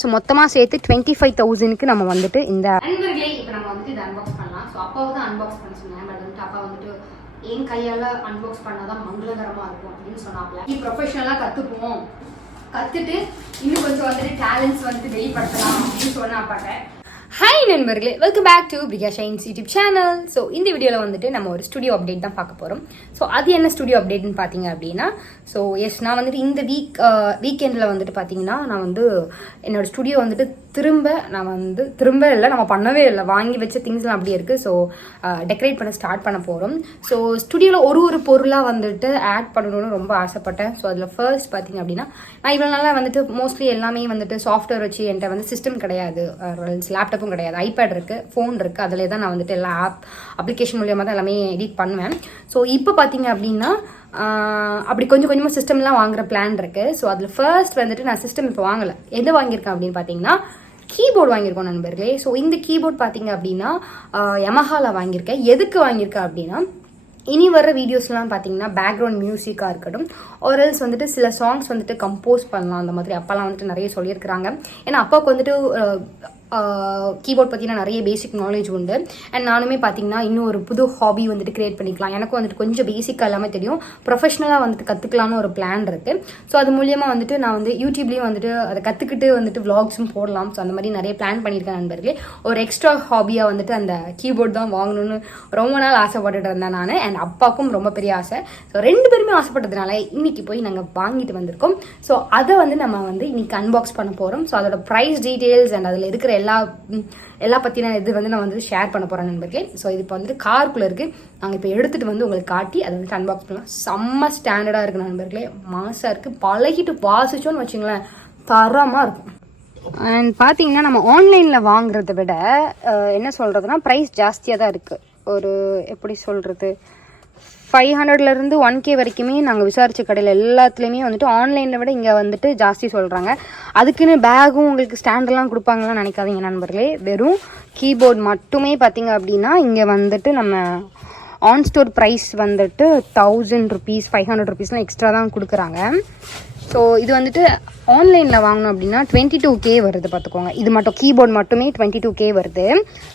So மொத்தமாக சேர்த்து twenty five தௌசண்ட்க்கு நம்ம வந்துட்டு இந்த நண்பர்களே இப்போ நம்ம வந்துட்டு இதை அன்பாக்ஸ் பண்ணலாம். ஸோ அப்பாவை தான் அன்பாக்ஸ் பண்ண சொன்னேன் பட் வந்துட்டு அப்பா வந்துட்டு என் கையால் அன்பாக்ஸ் பண்ணால் தான் மங்களகரமாக இருக்கும் அப்படின்னு சொன்னாப்ல. நீ ப்ரொஃபஷனலாக கற்றுக்குவோம் கற்றுட்டு இன்னும் கொஞ்சம் வந்துட்டு டேலண்ட்ஸ் வந்துட்டு வெளிப்படுத்தலாம் அப்படின்னு சொன்ன அப்பாட்ட ஹாய் நண்பர்களே welcome back to Priya shines YouTube channel so இந்த வீடியோவில் வந்துட்டு நம்ம ஒரு ஸ்டுடியோ அப்டேட் தான் பார்க்க போகிறோம் ஸோ அது என்ன ஸ்டுடியோ அப்டேட்னு பார்த்தீங்க அப்படின்னா ஸோ எஸ் நான் வந்துட்டு இந்த வீக் வீக்கெண்டில் uh, வந்துட்டு பார்த்தீங்கன்னா நான் வந்து என்னோடய ஸ்டுடியோ வந்துட்டு திரும்ப நான் வந்து திரும்ப இல்லை நம்ம பண்ணவே இல்லை. வாங்கி வச்ச திங்ஸ்லாம் அப்படியே இருக்குது ஸோ டெக்கரேட் பண்ண ஸ்டார்ட் பண்ண போகிறோம் ஸோ ஸ்டுடியோவில் ஒரு ஒரு பொருளாக வந்துட்டு ஆட் பண்ணணும்னு ரொம்ப ஆசைப்பட்டேன். ஸோ அதில் ஃபர்ஸ்ட் பார்த்தீங்க அப்படின்னா நான் இவ்வளோ நாளாக வந்துட்டு மோஸ்ட்லி எல்லாமே வந்துட்டு சாஃப்ட்வேர் வச்சு என்கிட்ட வந்து சிஸ்டம் கிடையாது. Uh, லேப்டாப் லேப்டாப்பும் கிடையாது. ஐபேட் இருக்குது ஃபோன் இருக்குது அதில் தான் நான் வந்துட்டு எல்லா ஆப் அப்ளிகேஷன் மூலியமாக தான் எல்லாமே எடிட் பண்ணுவேன். ஸோ இப்போ பார்த்தீங்க அப்படின்னா அப்படி கொஞ்சம் கொஞ்சமாக சிஸ்டம்லாம் வாங்குற பிளான் இருக்குது ஸோ அதில் ஃபர்ஸ்ட் வந்துட்டு நான் சிஸ்டம் இப்போ வாங்கலை. எது வாங்கியிருக்கேன் அப்படின்னு பார்த்தீங்கன்னா கீபோர்டு வாங்கியிருக்கோம் நண்பர்களே. ஸோ இந்த கீபோர்ட் பார்த்தீங்க அப்படின்னா யமஹாவில் வாங்கியிருக்கேன். எதுக்கு வாங்கியிருக்கேன் அப்படின்னா இனி வர வீடியோஸ்லாம் பார்த்தீங்கன்னா பேக்ரவுண்ட் மியூசிக்காக இருக்கட்டும். ஆர்எல்ஸ் வந்துட்டு சில சாங்ஸ் வந்துட்டு கம்போஸ் பண்ணலாம். அந்த மாதிரி அப்போல்லாம் வந்துட்டு நிறைய சொல்லியிருக்கிறாங்க. ஏன்னா அப்பாவுக்கு வந்துட்டு கீபோர்ட் பற்றின நிறைய பேசிக் நாலேஜ் உண்டு. அண்ட் நானுமே பார்த்தீங்கன்னா இன்னும் ஒரு புது ஹாபி வந்துட்டு கிரியேட் பண்ணிக்கலாம். எனக்கும் வந்துட்டு கொஞ்சம் பேசிக்காக எல்லாமே தெரியும். ப்ரொஃபஷனலாக வந்துட்டு கற்றுக்கலான்னு ஒரு பிளான் இருக்குது ஸோ அது மூலியமாக வந்துட்டு நான் வந்து யூடியூப்லேயும் வந்துட்டு அதை கற்றுக்கிட்டு வந்துட்டு விளாக்ஸும் போடலாம். ஸோ அந்த மாதிரி நிறைய பிளான் பண்ணியிருக்கேன் நண்பர்களே. ஒரு எக்ஸ்ட்ரா ஹாபியாக வந்துட்டு அந்த கீபோர்ட் தான் வாங்கணும்னு ரொம்ப நாள் ஆசைப்பட்டுட்டு இருந்தேன் நான். அண்ட் அப்பாவுக்கும் ரொம்ப பெரிய ஆசை. ஸோ ரெண்டு பேருமே ஆசைப்பட்டதுனால இன்னைக்கு போய் நாங்கள் வாங்கிட்டு வந்திருக்கோம். ஸோ அதை வந்து நம்ம வந்து இன்னைக்கு அன்பாக்ஸ் பண்ண போகிறோம் ஸோ அதோட ப்ரைஸ் டீட்டெயில்ஸ் அண்ட் அதில் இருக்கிற எல்லா எல்லா பற்றின இது வந்து நான் வந்து ஷேர் பண்ண போகிறேன் நண்பர்களே. ஸோ இது இப்போ வந்துட்டு காருக்குள்ளே இருக்குது நாங்கள் இப்போ எடுத்துகிட்டு வந்து உங்களுக்கு காட்டி அதை வந்துட்டு அன்பாக்ஸ் பண்ணலாம். செம்ம ஸ்டாண்டர்டாக இருக்குது நண்பர்களே. மாசாக இருக்குது பழகிட்டு வாசிச்சோன்னு வச்சுங்களேன் தரமாக இருக்கும். அண்ட் பார்த்தீங்கன்னா நம்ம ஆன்லைனில் வாங்குறத விட என்ன சொல்கிறதுனா ப்ரைஸ் ஜாஸ்தியாக தான் இருக்குது ஒரு எப்படி சொல்கிறது ஃபைவ் ஹண்ட்ரட்லேருந்து ஒன் கே வரைக்குமே நாங்கள் விசாரித்த கடையில் எல்லாத்துலேயுமே வந்துட்டு ஆன்லைனில் விட இங்கே வந்துட்டு ஜாஸ்தி சொல்கிறாங்க அதுக்குன்னு பேகும் உங்களுக்கு ஸ்டாண்டெல்லாம் கொடுப்பாங்கலாம் நினைக்காதீங்க நண்பர்களே. வெறும் கீபோர்ட் மட்டுமே பார்த்தீங்க அப்படின்னா இங்கே வந்துட்டு நம்ம ஆன் ஸ்டோர் ப்ரைஸ் வந்துட்டு தௌசண்ட் ருபீஸ் ஃபைவ் ஹண்ட்ரட் ருபீஸ்லாம் எக்ஸ்ட்ரா தான் கொடுக்குறாங்க. ஸோ இது வந்துட்டு ஆன்லைனில் வாங்கினோம் அப்படின்னா டுவெண்ட்டி டூ கே வருது பார்த்துக்கோங்க. இது மட்டும் கீபோர்ட் மட்டுமே டுவெண்ட்டி டூ கே வருது.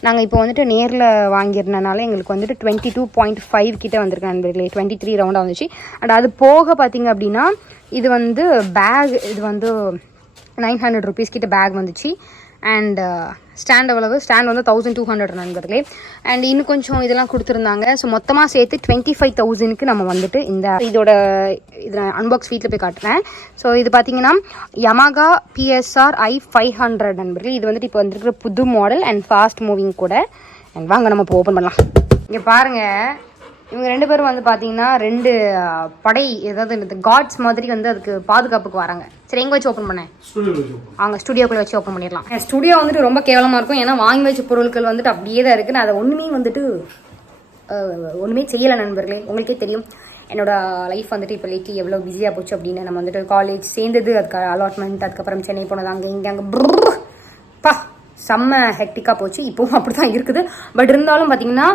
நாங்கள் இப்போ வந்துட்டு நேரில் வாங்கியிருந்தனால எங்களுக்கு வந்துட்டு டுவெண்ட்டி டூ பாயிண்ட் ஃபைவ் கிட்டே வந்திருக்கு நண்பர்களே. டுவெண்ட்டி த்ரீ ரவுண்டாக வந்துச்சு. அண்ட் அது போக பார்த்தீங்க அப்படின்னா இது வந்து பேக் இது வந்து நைன் ஹண்ட்ரட் ருபீஸ் கிட்ட பேக் வந்துச்சு. அண்ட் ஸ்டாண்ட் எவ்வளவு ஸ்டாண்ட் வந்து தௌசண்ட் டூ ஹண்ட்ரட் நண்பர்களே. அண்ட் இன்னும் கொஞ்சம் இதெல்லாம் கொடுத்துருந்தாங்க. ஸோ மொத்தமாக சேர்த்து டுவெண்ட்டி ஃபைவ் தௌசண்ட்க்கு நம்ம வந்துட்டு இந்த இதோட இதில் அன்பாக்ஸ் வீட்டில் போய் காட்டுறேன். ஸோ இது பார்த்தீங்கன்னா Yamaha PSR I five hundred நண்பர்களே. இது வந்துட்டு இப்போ வந்துருக்கிற புது மாடல் அண்ட் ஃபாஸ்ட் மூவிங் கூட. அண்ட் வாங்க நம்ம இப்போ ஓப்பன் பண்ணலாம். இங்கே பாருங்கள் இவங்க ரெண்டு பேரும் வந்து பார்த்தீங்கன்னா ரெண்டு uh, படை ஏதாவது இந்த காட்ஸ் மாதிரி வந்து அதுக்கு பாதுகாப்புக்கு வராங்க. சரி எங்கே வச்சு ஓப்பன் பண்ணேன் அவங்க ஸ்டுடியோக்குள்ள வச்சு ஓப்பன் பண்ணிடலாம். ஸ்டுடியோ வந்துட்டு ரொம்ப கேவலமாக இருக்கும். ஏன்னா வாங்கி வச்ச பொருட்கள் வந்துட்டு அப்படியே தான் இருக்குது நான் அதை ஒன்றுமே வந்துட்டு ஒன்றுமே செய்யலை நண்பர்களே. உங்களுக்கே தெரியும். என்னோட லைஃப் வந்துட்டு இப்போ லேட்டி எவ்வளோ பிஸியாக போச்சு அப்படின்னு. நம்ம வந்துட்டு காலேஜ் சேர்ந்தது அதுக்கு அலாட்மெண்ட் அதுக்கப்புறம் சென்னை போனது அங்கே இங்கே அங்கே பா செம்ம ஹெக்டிக்காக போச்சு. இப்போவும் அப்படி தான் இருக்குது. பட் இருந்தாலும் பார்த்தீங்கன்னா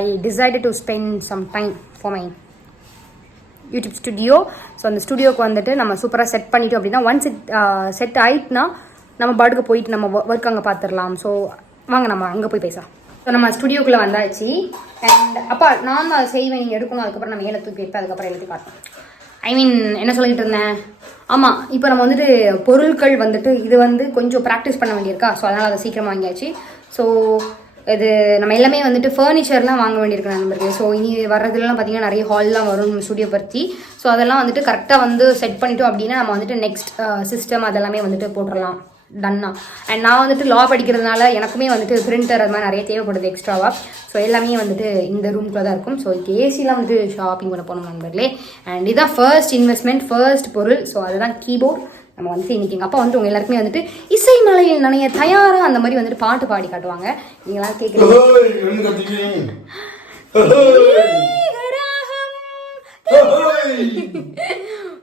I decided to spend some time for my YouTube studio so அந்த ஸ்டுடியோக்கு வந்துட்டு நம்ம சூப்பராக செட் பண்ணிட்டோம் அப்படின்னா ஒன் செட் செட் ஆயிட்டுனா நம்ம பாட்டுக்கு போயிட்டு நம்ம ஒர்க் அங்கே பார்த்துடலாம் ஸோ வாங்க நம்ம அங்கே போய் பேசலாம். ஸோ நம்ம ஸ்டுடியோக்குள்ளே வந்தாச்சு. அண்ட் அப்பா நான் தான் செய்வேன் நீங்கள் எடுக்கணும். அதுக்கப்புறம் நம்ம ஏழை தூக்கி வைப்பேன். அதுக்கப்புறம் எழுதி பார்த்தோம் ஐ மீன் என்ன சொல்லிட்டு இருந்தேன்? ஆமாம் இப்போ நம்ம வந்துட்டு பொருட்கள் வந்துட்டு இது வந்து கொஞ்சம் ப்ராக்டிஸ் பண்ண வேண்டியிருக்கா? ஸோ அதனால் அதை சீக்கிரம் வாங்கியாச்சு. ஸோ இது நம்ம எல்லாமே வந்துட்டு ஃபர்னிச்சர்லாம் வாங்க வேண்டியிருக்கு நண்பர்களே. ஸோ இனி வர்றதுலாம் பார்த்தீங்கன்னா நிறைய ஹால்லாம் வரும் ஸ்டுடியோ பற்றி ஸோ அதெல்லாம் வந்துட்டு கரெக்டாக வந்து செட் பண்ணிட்டோம் அப்படின்னா நம்ம வந்துட்டு நெக்ஸ்ட் சிஸ்டம் அதெல்லாமே வந்துட்டு போட்டுடலாம் டன்னா அண்ட் நான் வந்துட்டு லா படிக்கிறதுனால எனக்குமே வந்துட்டு பிரிண்டர் அது மாதிரி நிறைய தேவைப்படுது எக்ஸ்ட்ராவாக ஸோ எல்லாமே வந்துட்டு இந்த ரூம்குள்ளே தான் இருக்கும். ஸோ இப்போ ஏசிலாம் வந்து ஷாப்பிங் பண்ண போனோம் நண்பர்களே. அண்ட் இதுதான் ஃபர்ஸ்ட் இன்வெஸ்ட்மெண்ட் ஃபர்ஸ்ட் பொருள். ஸோ அதுதான் கீபோர்ட் நம்ம வந்துட்டு இன்னைக்கு எங்கள் அப்பா வந்து உங்க எல்லாருக்குமே வந்துட்டு இசை மலையில் நனைய தயாரா அந்த மாதிரி வந்துட்டு பாட்டு பாடி காட்டுவாங்க. நீங்களாம் கேட்குறீங்க?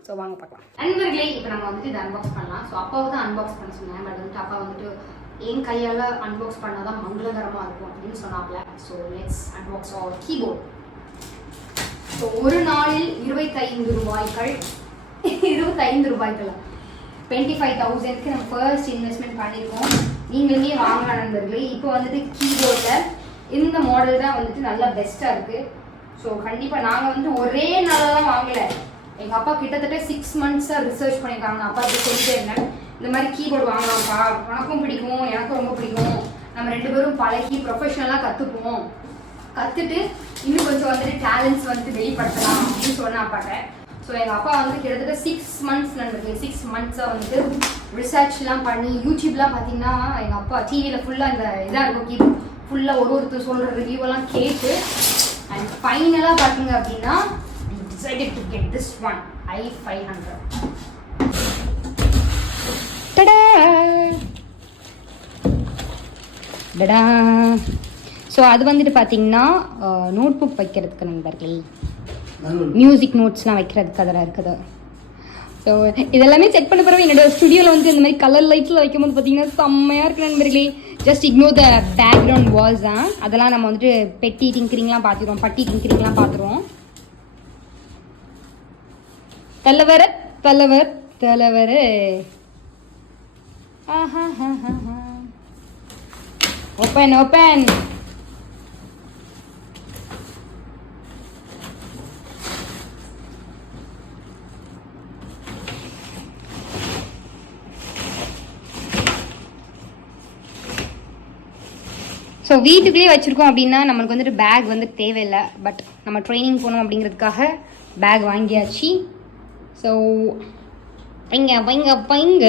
ஸோ வாங்க பார்க்கலாம். நண்பர்களே இப்போ நம்ம வந்துட்டு இதை அன்பாக்ஸ் பண்ணலாம். ஸோ அப்பாவை தான் அன்பாக்ஸ் பண்ண சொன்னேன். பட் வந்துட்டு அப்பா வந்துட்டு என் கையால் அன்பாக்ஸ் பண்ணால் தான் மங்களகரமாக இருக்கும் அப்படின்னு சொன்னாப்ல. So let's unbox all keyboard so ஒரு நாளில் இருபத்தைந்து ரூபாய்கள் இருபத்தைந்து ரூபாய்கள். டுவெண்ட்டி ஃபைவ் தௌசண்ட்க்கு நம்ம ஃபர்ஸ்ட் இன்வெஸ்ட்மெண்ட் பண்ணியிருக்கோம் நீங்களுமே வாங்கலாம் நண்பர்களே இப்போ வந்துட்டு கீபோர்டில் இந்த மாடல் தான் வந்துட்டு நல்லா பெஸ்ட்டாக இருக்குது ஸோ கண்டிப்பாக நாங்கள் வந்து ஒரே நாளெல்லாம் தான் வாங்கலை. எங்கள் அப்பா கிட்டத்தட்ட சிக்ஸ் மந்த்ஸாக ரிசர்ச் பண்ணியிருக்காங்க அப்பா கிட்ட சொல்லிட்டே இருந்தேன். இந்த மாதிரி கீபோர்டு வாங்கலாம்ப்பா. உனக்கும் பிடிக்கும் எனக்கும் ரொம்ப பிடிக்கும். நம்ம ரெண்டு பேரும் பழகி ப்ரொஃபஷனலாக கற்றுப்போம் கற்றுட்டு இன்னும் கொஞ்சம் வந்துட்டு டேலண்ட்ஸ் வந்துட்டு வெளிப்படுத்தலாம் அப்படின்னு சொன்னேன் அப்பாட்ட. ஸோ எங்கள் அப்பா வந்து கிட்டத்தட்ட சிக்ஸ் மந்த்ஸ் நண்பர்களே சிக்ஸ் மந்த்ஸாக வந்துட்டு ரிசர்ச்லாம் பண்ணி யூடியூப்லாம் பார்த்தீங்கன்னா எங்கள் அப்பா டிவியில் ஃபுல்லாக இந்த இதாக இருக்கும் கீ ஃபுல்லாக ஒரு ஒருத்தர் சொல்கிற ரிவ்யூவெல்லாம் கேட்டு அண்ட் ஃபைனலாக பார்த்தீங்க அப்படின்னா decided to get this one i500 டடா! டடா! ஸோ அது வந்துட்டு பார்த்தீங்கன்னா uh, நோட் புக் வைக்கிறதுக்கு நண்பர்களே மியூசிக் நோட்ஸ்லாம் வைக்கிறதுக்கு அதெல்லாம் இருக்குது. ஸோ இதெல்லாமே செக் பண்ண பிறகு என்னோட ஸ்டுடியோவில் வந்து இந்த மாதிரி கலர் லைட்ஸில் வைக்கும்போது பார்த்தீங்கன்னா செம்மையாக இருக்கு நண்பர்களே. Just ignore the background walls தான் அதெல்லாம் நம்ம வந்துட்டு பெட்டி டிங்கிரிங்லாம் பார்த்துருவோம் பட்டி டிங்கிரிங்லாம் பார்த்துருவோம். தலைவர் தலைவர் தலைவர். ஓப்பன் ஓப்பன் ஸோ வீட்டுக்குள்ளேயே வச்சுருக்கோம் அப்படின்னா நம்மளுக்கு வந்துட்டு பேக் வந்து தேவையில்லை. பட் நம்ம ட்ரைனிங் போகணும் அப்படிங்கிறதுக்காக பேக் வாங்கியாச்சு. ஸோ வைங்க வைங்க வைங்க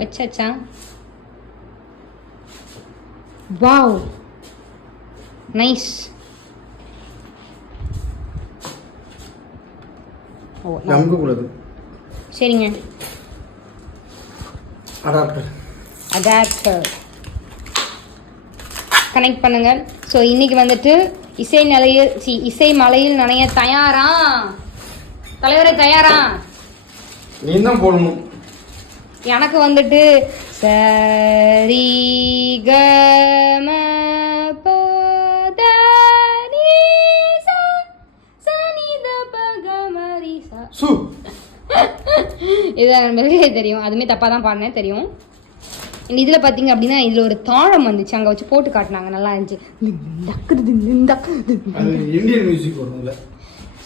வச்சாச்சா? வாவ் நைஸ் சரிங்க. அடாப்டர் அடாப்டர் கனெக்ட் பண்ணுங்க. ஸோ இன்னைக்கு வந்துட்டு இசை நிலையில் சி இசை மலையில் நனைய தயாரா? தலைவரே தயாரா? நீ தான் போடணும். எனக்கு வந்துட்டு சரி கம இது தெரியும். அதுமே தப்பாக தான் பாடினேன் தெரியும். இதில் பார்த்தீங்க அப்படின்னா இதில் ஒரு தாளம் வந்துச்சு. அங்கே வச்சு போட்டு காட்டினாங்க. நல்லா இருந்துச்சு.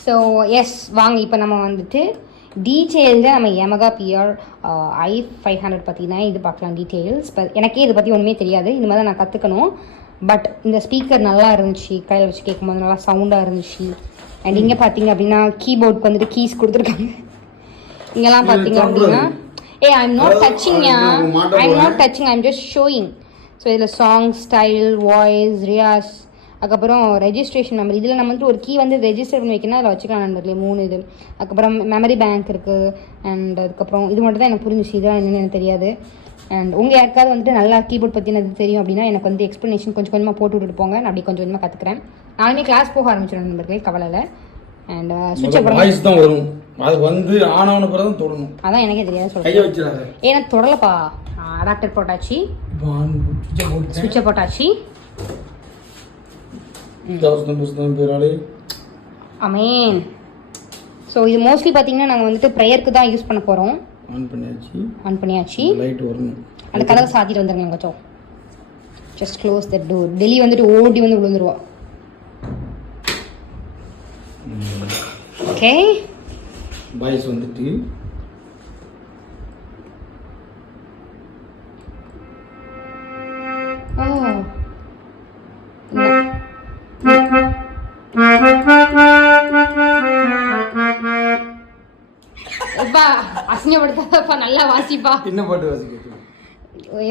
ஸோ எஸ் வாங்க இப்போ நம்ம வந்துட்டு டீட்டெயில்ஸை நம்ம Yamaha PR I five hundred பற்றி தான் இது பார்க்கலாம் டீட்டெயில்ஸ் எனக்கே இதை பற்றி ஒன்றுமே தெரியாது. இந்த மாதிரி நான் கற்றுக்கணும் பட் இந்த ஸ்பீக்கர் நல்லா இருந்துச்சு. கையில் வச்சு கேட்கும்போது நல்லா சவுண்டாக இருந்துச்சு. அண்ட் இங்கே பார்த்தீங்க அப்படின்னா கீபோர்டுக்கு வந்துட்டு கீஸ் கொடுத்துருக்காங்க. இங்கெல்லாம் பார்த்தீங்க அப்படின்னா ஏ I am not touching I am not touching I am just showing so இதில் சாங் ஸ்டைல் வாய்ஸ் ரியாஸ் அதுக்கப்புறம் ரெஜிஸ்ட்ரேஷன் மெமரி இதில் நம்ம வந்துட்டு ஒரு கீ வந்து ரெஜிஸ்டர் பண்ணி வைக்கணும் அதில் வச்சுக்கலாம் நண்பர்களே மூணு இது. அதுக்கப்புறம் மெமரி பேங்க் இருக்குது அண்ட் அதுக்கப்புறம் இது மட்டும் தான் எனக்கு புரிஞ்சிச்சு. இதெல்லாம் என்னன்னு எனக்கு தெரியாது. அண்ட் உங்கள் யாருக்காவது வந்துட்டு நல்லா கீபோர்ட் பற்றினது தெரியும் அப்படின்னா எனக்கு வந்து எக்ஸ்ப்ளனேஷன் கொஞ்சம் கொஞ்சமாக போட்டு விட்டுட்டு போங்க. நான் அப்படி கொஞ்சம் கொஞ்சமாக கற்றுக்குறேன் நானுமே கிளாஸ் போக ஆரம்பிச்சிடும் நண்பர்களே கவலை அண்ட் சுவிட்ச் அப்புறம் அது வந்து ஆன் ஆன பிறகு தான் தொடணும். அதான் எனக்கே தெரியாது சொல்கிறேன் கையை வச்சிடாத. ஏன்னா தொடலப்பா. அடாப்டர் போட்டாச்சு. சுவிட்சை போட்டாச்சு. தௌசண்ட் புஸ்தகம் பேராளி. அமேன் ஸோ இது மோஸ்ட்லி பார்த்தீங்கன்னா நாங்கள் வந்துட்டு ப்ரேயருக்கு தான் யூஸ் பண்ண போகிறோம் ஆன் பண்ணியாச்சு. ஆன் பண்ணியாச்சு. லைட் வரணும். அந்த கதவை சாத்திட்டு வந்துருங்க கொஞ்சம். Just close the door Delhi வந்துட்டு ஓடி வந்து விழுந்துருவா. ஓகே வாய்ஸ் வந்துட்டு அசிங்கப்படுத்தாதப்பா நல்லா வாசிப்பா. என்ன பாட்டு வாசிக்கிறது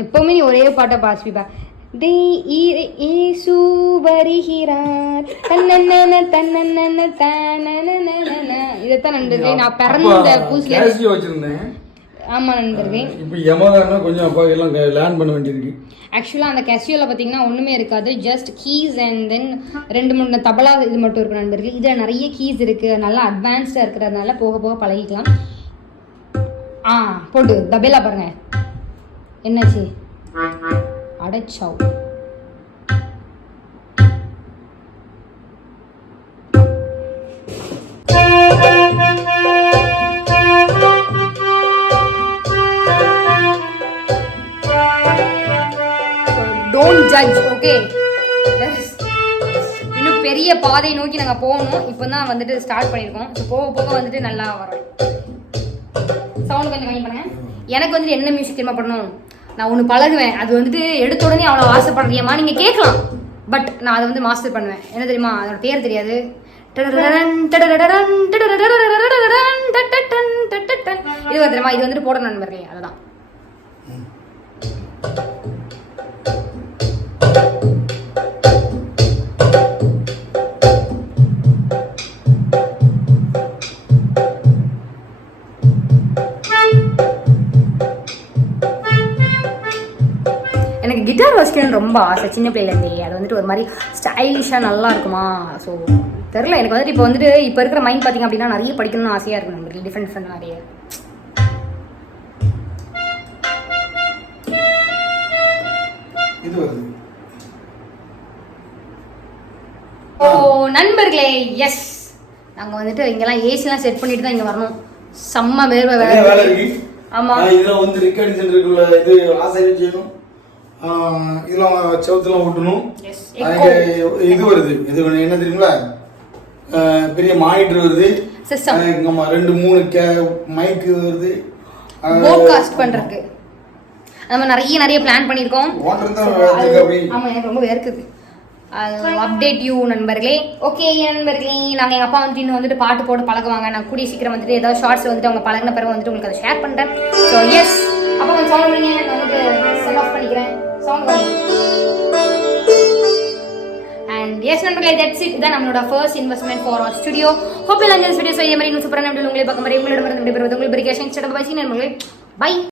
எப்பவுமே நீ ஒரே பாட்டை பாசிப்பா டே இயேசு வருகிறார் தன்னன தன்னன தனனனனன. இதைத்தான் நண்பர்களே நான் பிறந்த புதுசுல வச்சிருந்தேன். ஆமா நண்பர்களே. இப்போ யமகானா கொஞ்சம் அப்பா எல்லாம் லேர்ன் பண்ண வேண்டியிருக்கு. ஆக்சுவலாக அந்த கேஷியோவில் பார்த்தீங்கன்னா ஒன்றுமே இருக்காது. ஜஸ்ட் கீஸ் அண்ட் தென் ரெண்டு மூணு தபலா இது மட்டும் இருக்கு நண்பர்கள். இதில் நிறைய கீஸ் இருக்குது நல்லா அட்வான்ஸ்டாக இருக்கிறதுனால போக போக பழகிக்கலாம். ஆ போட்டு தபேலா பாருங்க. என்னாச்சு? அடைச்சாவ் டோன்ட் ஜட்ஜ் ஓகே இன்னும் பெரிய பாதை நோக்கி நாங்கள் போகணும். இப்போ தான் வந்துட்டு ஸ்டார்ட் பண்ணியிருக்கோம் போக போக வந்துட்டு நல்லா வரும். சவுண்ட் கொஞ்சம் கம்மி பண்ணுங்க. எனக்கு வந்துட்டு என்ன மியூசிக் திரும்ப பண்ணணும்? நான் ஒன்று பழகுவேன். அது வந்துட்டு எடுத்த உடனே அவ்வளோ ஆசைப்படுறியம்மா நீங்கள் கேட்கலாம். பட் நான் அதை வந்து மாஸ்டர் பண்ணுவேன். என்ன தெரியுமா? அதோட பேர் தெரியாது. இது தெரியுமா? இது வந்துட்டு போட நண்பர்களே அதுதான் ரொம்ப ஆசை. சின்ன பிள்ளைலேருந்தே அது வந்துட்டு ஒரு மாதிரி ஸ்டைலிஷாக நல்லா இருக்குமா? ஸோ தெரில எனக்கு வந்துட்டு இப்போ வந்துட்டு இப்போ இருக்கிற மைண்ட் பார்த்தீங்க அப்படின்னா நிறைய படிக்கணும்னு ஆசையாக இருக்கு நம்மளுக்கு டிஃப்ரெண்ட் டிஃப்ரெண்ட் நிறைய. ஓ நண்பர்களே எஸ் நாங்கள் வந்துட்டு இங்கெல்லாம் ஏசிலாம் செட் பண்ணிட்டு தான் இங்கே வரணும். செம்ம வேர்வை வேலை வேலை. இருக்கு. ஆமா. ஆ, இதெல்லாம் வந்து ரெக்கார்டிங் சென்டருக்குள்ள இது ஆசிரியர் செய்யணும். இதெல்லாம் செவத்துலாம் ஒட்டணும் இது வருது. இது என்ன தெரியுங்களா? பெரிய மானிட்டர் வருது. ஆமா ரெண்டு மூணு கே மைக்கு வருது. போட்காஸ்ட் பண்ணுறதுக்கு நம்ம நிறைய நிறைய பிளான் பண்ணியிருக்கோம். ஓட்டுறது தான் So, வேர்க்குது அது- அப்படி. ஆமா எனக்கு ரொம்ப வேர்க்குது. அப்டேட் யூ நண்பர்களே. ஓகே நண்பர்களே. நாங்கள் எங்கள் அப்பா வந்துட்டு இன்னும் வந்துட்டு பாட்டு போட்டு பழகுவாங்க. நான் கூடிய சீக்கிரம் வந்துட்டு ஏதாவது ஷார்ட்ஸ் வந்துட்டு அவங்க பழகின பிறகு வந்துட்டு உங்களுக்கு அதை ஷேர் பண்ணுறேன் ஸோ எஸ் அப்போ கொஞ்சம் சவுண்ட் பண்ணீங்க நான் வந்துட்டு சென்ட் ஆஃப் பண்ணிக்கிறேன். பண்ணி அண்ட் எஸ் நண்பர்களே தட்ஸ் இட் இதான் நம்மளோட first investment for our studio hope இல்லை இந்த வீடியோ செய்ய மாதிரி இன்னும் சூப்பரான உங்களை பார்க்க மாதிரி உங்களிடமிருந்து விடைபெறுவது உங்களுக்கு பிரிகேஷன் சிடம் பை நண்பர்களே. பை